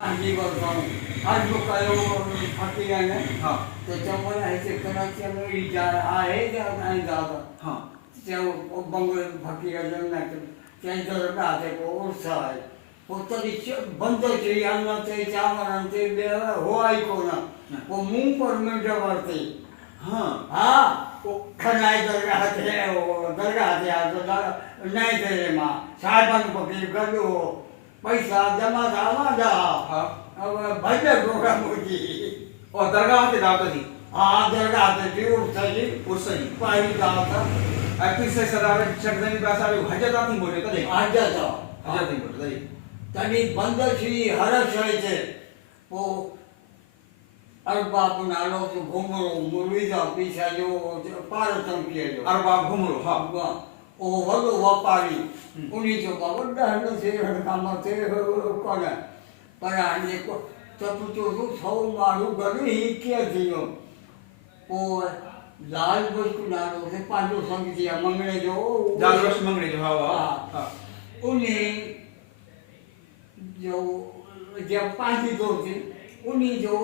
जाऊन आज जो काय फाटी आहे ना हां त्याच्यामुळे आहे शेतकऱ्याच्या इजा आहे का नाही जागा हां त्या बंगले फाटी नाही त्यांचं राहते उत्साह आहे तरी बंद केली अन्नाचे चावरांचे हो ऐको ना वो मुंह पर मिनटं वाढते हां हा खनाय दरगाह नाही दिले मा साहेबांपैकी गडू पैसा जमा झाला जा भजन प्रोग्रामची दरगाह ते दावताजी हा दरगाह उठसाची उर्सजी पायी जाता अतिशय सदावे शब्दांनी बासावे हजताती मोठे कदे आजाचा हजताती मोठे कदे त्यांनी बंदशी हरशायचे वो अरबाब नालो तो घुमरो मुरलीजा पीछा जो पारतम किए जो अरबाब घुमरो हां ओ वडो व्यापारी उन्हीं जो वड्डा हंड से काम थे कोन पर आने को चपुचो जो सौ मारू गणी ही किया दियो ओ लाल बसकु नालो से पांचो संग दिया मंगणे जो जागरस मंगणे जो हां हां उन्हीं जो जब पांची दो थी उन्हीं जो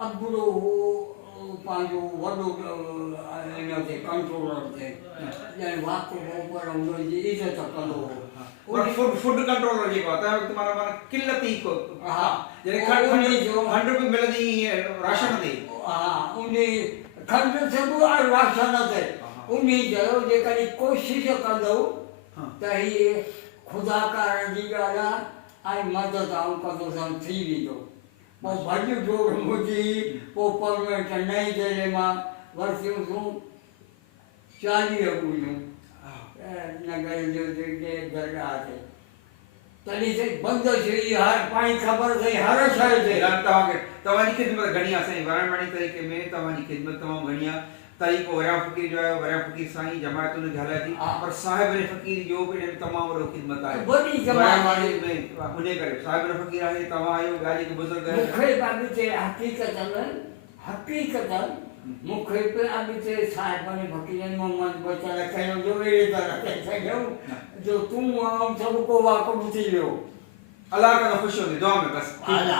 अब्दुलो पांचो वडो एनो जे कंट्रोलर थे यानी वाको ऊपर उंगो जी इज्जत करो और फूड कंट्रोलर जी को आता तुम्हारा माना किल्लती को हां जरे खंड जो 100 रुपए मिलदी राशन दे हां उन्हीं खंड से वो राशन दे उन्हीं जो जे करी कोशिश कंदो त ही खुदा कारण जी गाला आई मदद आऊं कदो सम थी वीजो वो भज जो मुझी वो परमेंट नहीं दे रे मां वर्षों सु 40 गुणो नगर जो के दरगाह थे तनी से बंद छई हर पानी खबर से हर शय से जानता हो के तवानी खिदमत घणिया सही वरणमणी तरीके में तवानी खिदमत तमाम घणिया तरीको वरा फकीर जो है वरा फकीर साईं जमात ने घाला थी और साहिब रे फकीर जो भी तमाम वरो खिदमत आहे बड़ी जमात में उन्हें करे साहिब रे फकीर आहे तवा आयो गाली के बुजुर्ग है मुखे बाबी ते हकीकतन मुखे पे अभी ते साहिब ने फकीर मोहम्मद बेचारा कहो जो ये तरह कैसे गयो जो तुम हम सबको वाकफ थी लो अल्लाह का खुश हो दुआ में बस आला